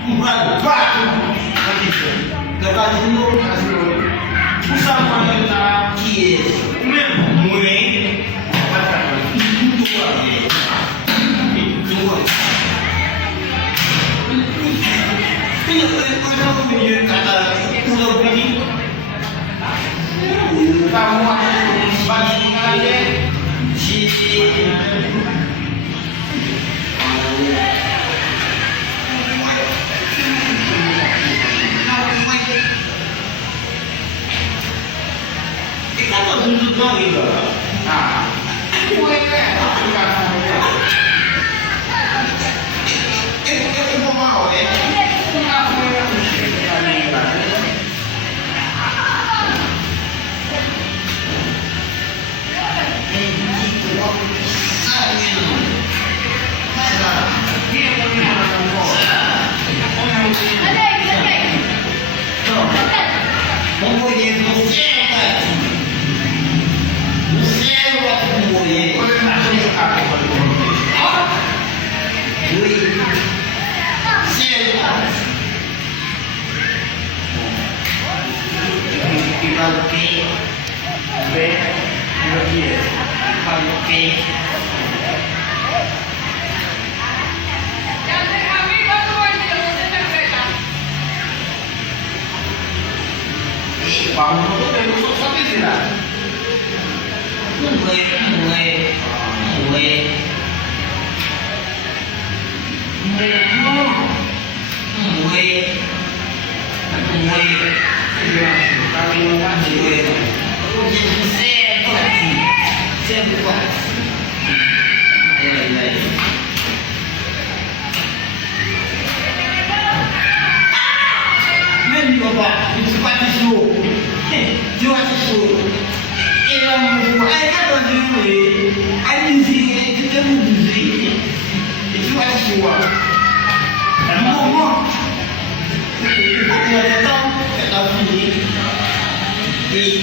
Bukan, batu. Dekat dulu, pusat pemerintah Kiev, mulai itu lagi. Ini kata pulau ini, kamu harus balik si Kita tuntut lagi lah. Nah, gue mau ya. Bangun itu dari usuk sapi tidak? Mulai. Di